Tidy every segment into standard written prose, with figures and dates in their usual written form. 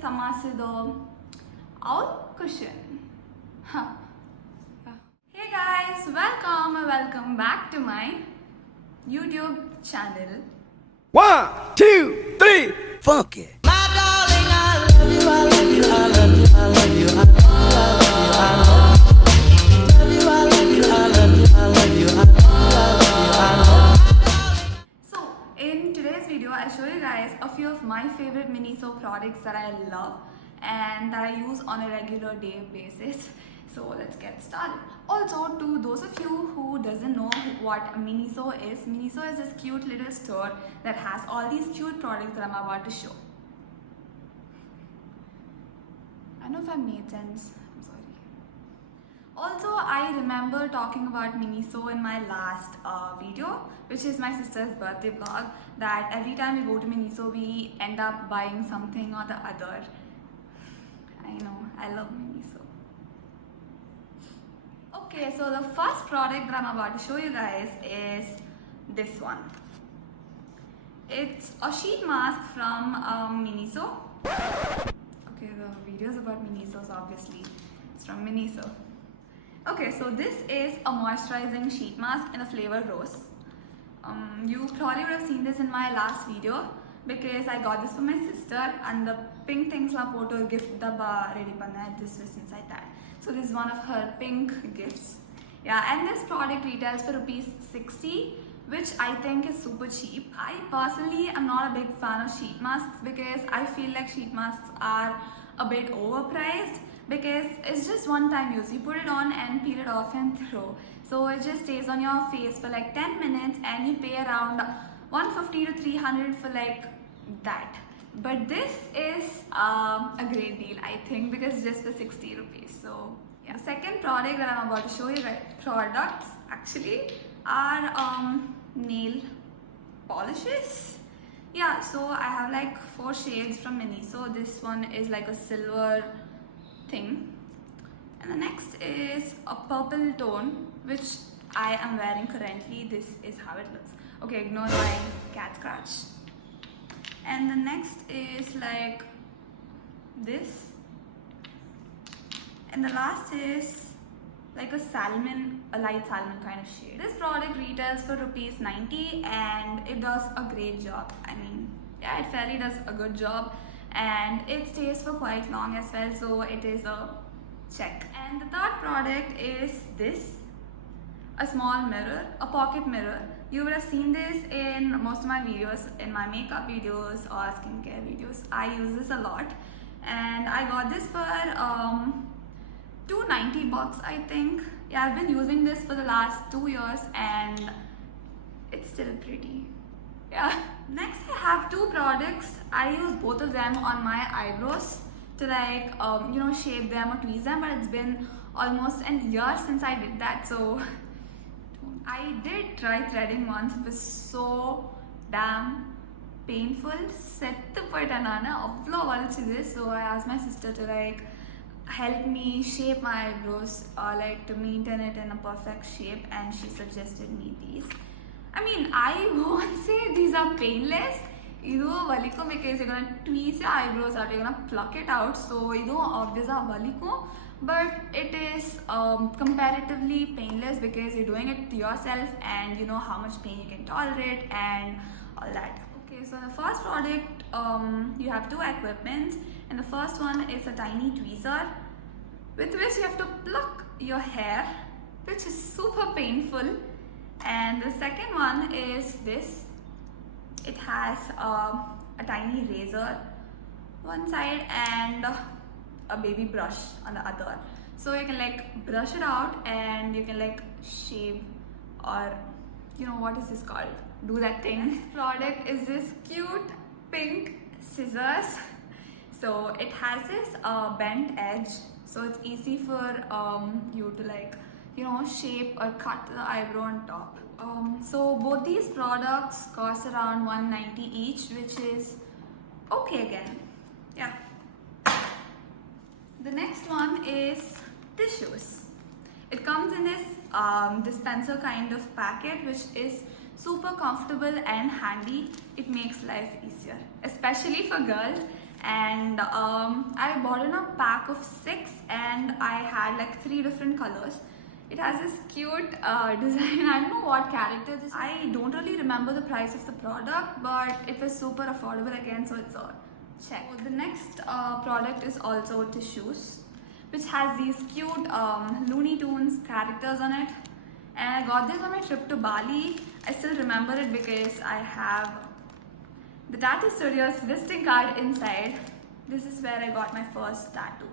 Tamasido out cushion. Huh. Hey guys, welcome back to my YouTube channel. 1, 2, 3, funk it. My darling, I love you, I love you, I love you, I love you, I love you, I love you, I love you, I love you, I love you, I love you, I love you. So in today's video, I'll show you guys a few of my favorite Miniso products that I love and that I use on a regular day basis. So let's get started. Also, to those of you who doesn't know what Miniso is this cute little store that has all these cute products that I'm about to show. I don't know if I made sense. I'm sorry. Also, I remember talking about Miniso in my last video, which is my sister's birthday vlog, that every time we go to Miniso, we end up buying something or the other. I know, I love Miniso. Okay, so the first product that I'm about to show you guys is this one. It's a sheet mask from Miniso. Okay, the video is about Miniso, so obviously it's from Miniso. Okay, so this is a moisturizing sheet mask in the flavor rose. You probably would have seen this in my last video because I got this for my sister and the pink things la photo gift the ready panna. This was inside that. So this is one of her pink gifts. Yeah, and this product retails for rupees 60, which I think is super cheap. I personally am not a big fan of sheet masks because I feel like sheet masks are a bit overpriced because it's just one time use. You put it on and peel it off and throw. So it just stays on your face for like 10 minutes and you pay around 150 to 300 for like that. But this is a great deal, I think, because it's just for 60 rupees. So yeah. The second product that I'm about to show you, products actually, are nail polishes. Yeah, so I have like 4 shades from Miniso. This one is like a silver thing. And the next is a purple tone, which I am wearing currently. This is how it looks. Okay, ignore my cat scratch. And the next is like this. And the last is like a light salmon kind of shade. This product retails for rupees 90 and it does a great job. I mean, yeah, it fairly does a good job and it stays for quite long as well, so it is a check. And the third product is this, a small mirror, a pocket mirror. You would have seen this in most of my videos, in my makeup videos or skincare videos. I use this a lot and I got this for 290 bucks, I think. Yeah, I've been using this for the last 2 years and it's still pretty. Yeah. Next, I have 2 products. I use both of them on my eyebrows to like, shape them or tweeze them, but it's been almost a year since I did that, so I did try threading once. It was so damn painful. So I asked my sister to like help me shape my eyebrows like to maintain it in a perfect shape, and she suggested me these. I mean, I won't say these are painless. Because you're gonna tweeze your eyebrows out, you're gonna pluck it out, so obvious but it is comparatively painless because you're doing it to yourself and you know how much pain you can tolerate and all that. Okay, so the first product, you have 2 equipments, and the first one is a tiny tweezer with which you have to pluck your hair, which is super painful. And the second one is this. It has a tiny razor one side and a baby brush on the other, so you can like brush it out and you can like shave, or what is this called, do that thing. Next product is this cute pink scissors. So it has this bent edge, so it's easy for you to like shape or cut the eyebrow on top. So both these products cost around 190 each, which is okay again. Yeah. The next one is tissues. It comes in this dispenser kind of packet, which is super comfortable and handy. It makes life easier, especially for girls. and I bought in a pack of 6 and I had like 3 different colors. It has this cute design. I don't know what character this is. I don't really remember the price of the product, but it was super affordable again, so it's a check. So the next product is also tissues, which has these cute Looney Tunes characters on it. And I got this on my trip to Bali. I still remember it because I have the tattoo studio's visiting card inside. This is where I got my first tattoo.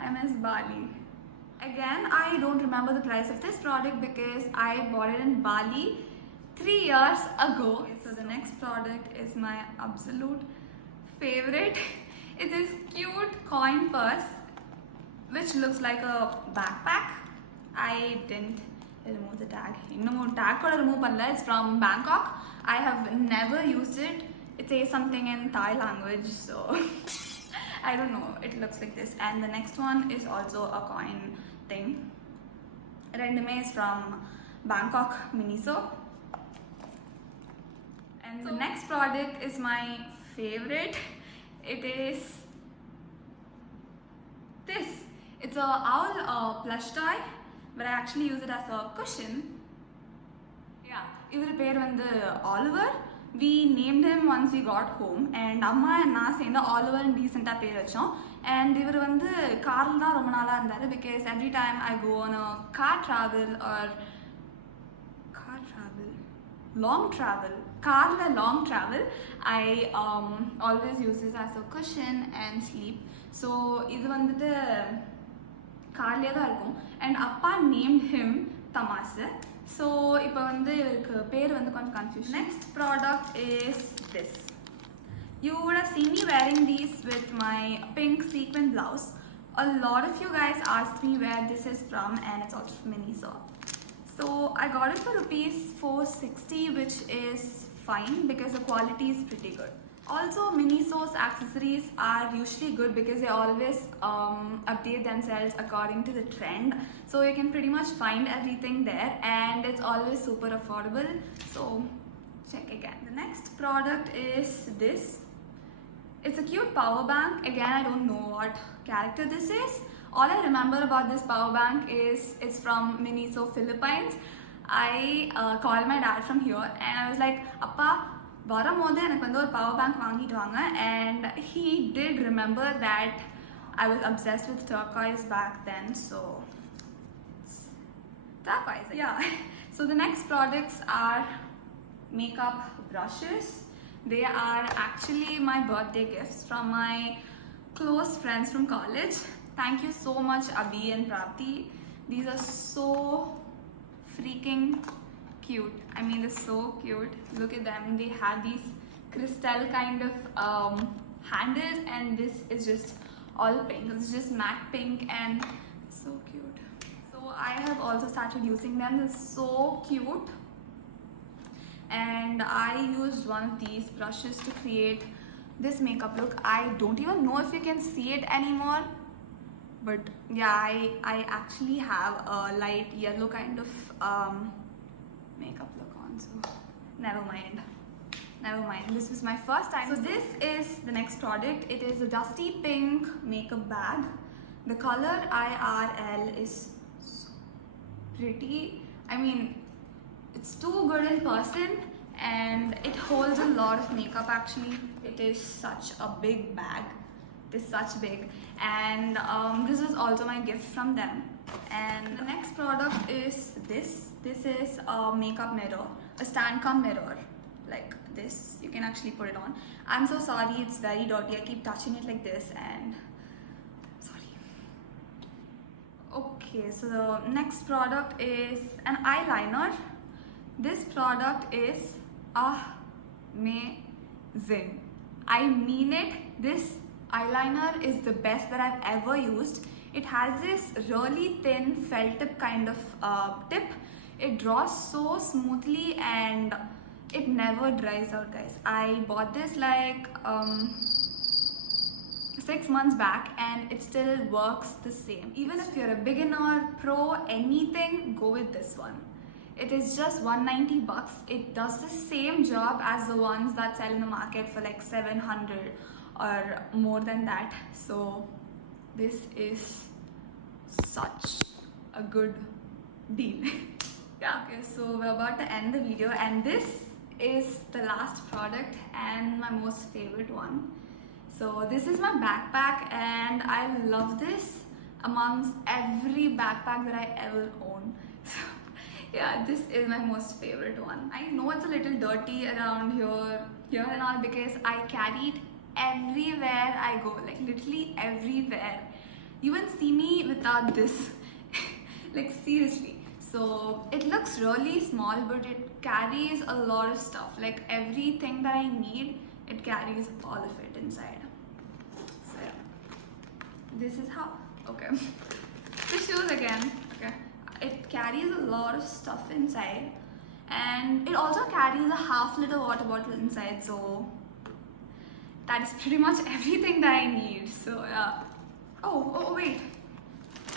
I miss Bali. Again, I don't remember the price of this product because I bought it in Bali 3 years ago. Okay, so the next product is my absolute favorite. It is cute coin purse which looks like a backpack. I didn't remove the tag. No tag could remove panla. It's from Bangkok. I have never used it. It says something in Thai language, so I don't know. It looks like this. And the next one is also a coin thing. Rendame is from Bangkok Miniso. And the next product is my favorite. It is this. It's a owl plush toy, but I actually use it as a cushion. Yeah, ivar per vandu Oliver. We named him once we got home, and amma and na senda Oliver and decent ah per vechom. And ivar vandu car la romba naala irundharu because every time I go on a long travel, I always use this as a cushion and sleep. So idu vandu கார்லயே தான் இருக்கும். And அப்பா named him Tamasu. So இப்போ வந்து இவருக்கு பேர் வந்து கொஞ்சம் confusion. Next product is this. You would have seen me wearing these with my pink sequin blouse. A lot of you guys asked me where this is from, and it's also from Miniso. So I got it for rupees 460, which is fine because the quality is pretty good. Also, Miniso's accessories are usually good because they always update themselves according to the trend. So you can pretty much find everything there, and it's always super affordable. So check again. The next product is this. It's a cute power bank. Again, I don't know what character this is. All I remember about this power bank is it's from Miniso Philippines. I called my dad from here and I was like, Appa, வரும்போது எனக்கு வந்து ஒரு power bank வாங்கிட்டு வாங்க. And he did remember that I was obsessed with turquoise back then, so turquoise. Yeah. So the next products are makeup brushes. They are actually my birthday gifts from my close friends from college. Thank you so much, Abhi and Prapti. These are so freaking cute. I mean, they're so cute. Look at them. They have these crystal kind of handles, and this is just all pink. It's just matte pink and so cute. So I have also started using them. They're so cute. And I used one of these brushes to create this makeup look. I don't even know if you can see it anymore, but yeah, I actually have a light yellow kind of makeup look on, so never mind. This was my first time. So this is the next product. It is a dusty pink makeup bag. The color IRL is so pretty. I mean, it's too good in person, and it holds a lot of makeup actually. It is such a big bag. It is such big, and this was also my gift from them. And the next product is this. This is a makeup mirror, a stand cum mirror, like this. You can actually put it on. I'm so sorry, it's very dirty. I keep touching it like this, and sorry. Okay, so the next product is an eyeliner. This product is amazing. I mean it. This eyeliner is the best that I've ever used. It has this really thin felt tip kind of tip. It draws so smoothly and it never dries out, guys. I bought this like 6 months back and it still works the same. Even if you're a beginner, pro, anything, go with this one. It is just 190 bucks. It does the same job as the ones that sell in the market for like 700 or more than that. So this is such a good deal. Yeah, okay, so we're about to end the video, and this is the last product and my most favorite one. So this is my backpack, and I love this amongst every backpack that I ever own. So yeah, this is my most favorite one. I know it's a little dirty around here and all, because I carry it everywhere I go, like literally everywhere. You won't see me without this. Like seriously. So it looks really small, but it carries a lot of stuff. Like everything that I need, it carries all of it inside. So yeah. This is how. Okay. Tissues again. Okay. It carries a lot of stuff inside, and it also carries a half-liter water bottle inside. So that is pretty much everything that I need. So yeah. Oh wait.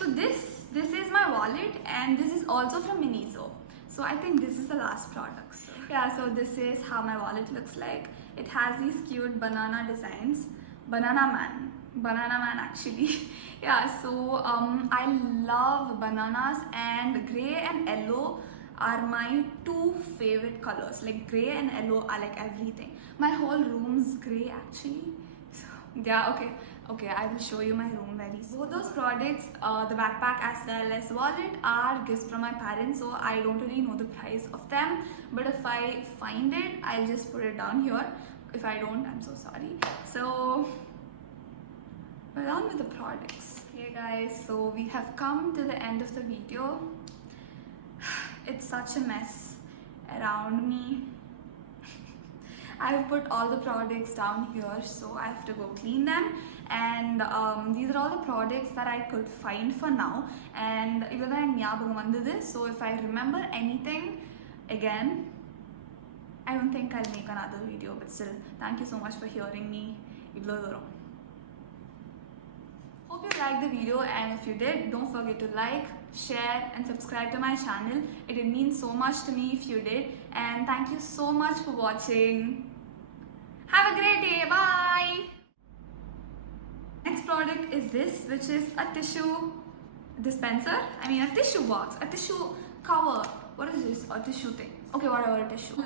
So this is my wallet, and this is also from Miniso. So I think this is the last product. So yeah, so this is how my wallet looks like. It has these cute banana designs. Banana man actually. Yeah, so I love bananas, and grey and yellow are my two favorite colors. Like grey and yellow are like everything. My whole room's grey actually. So yeah, okay, I will show you my room very soon. Both those products, the backpack as well as wallet, are gifts from my parents, so I don't really know the price of them, but if I find it, I'll just put it down here. If I don't, I'm so sorry. So we're done with the products. Okay guys, so we have come to the end of the video. It's such a mess around me. I've put all the products down here, so I have to go clean them. And these are all the products that I could find for now. And even though I'm this, so if I remember anything again, I don't think I'll make another video. But still, thank you so much for hearing me. Hope you liked the video, and if you did, don't forget to like, share and subscribe to my channel. It would mean so much to me if you did, and thank you so much for watching. Have a great day. Bye. Next product is this, which is a tissue dispenser. I mean a tissue box, a tissue cover. What is this? A tissue thing. Okay, whatever, a tissue.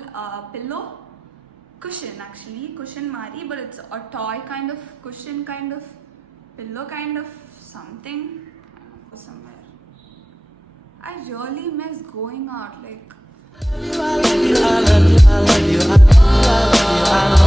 Pillow. Cushion actually. Cushion mari, but it's a toy kind of cushion, kind of pillow, kind of something. Somewhere. I really miss going out, like. I love you, I love you, I love you, I love you, I love you.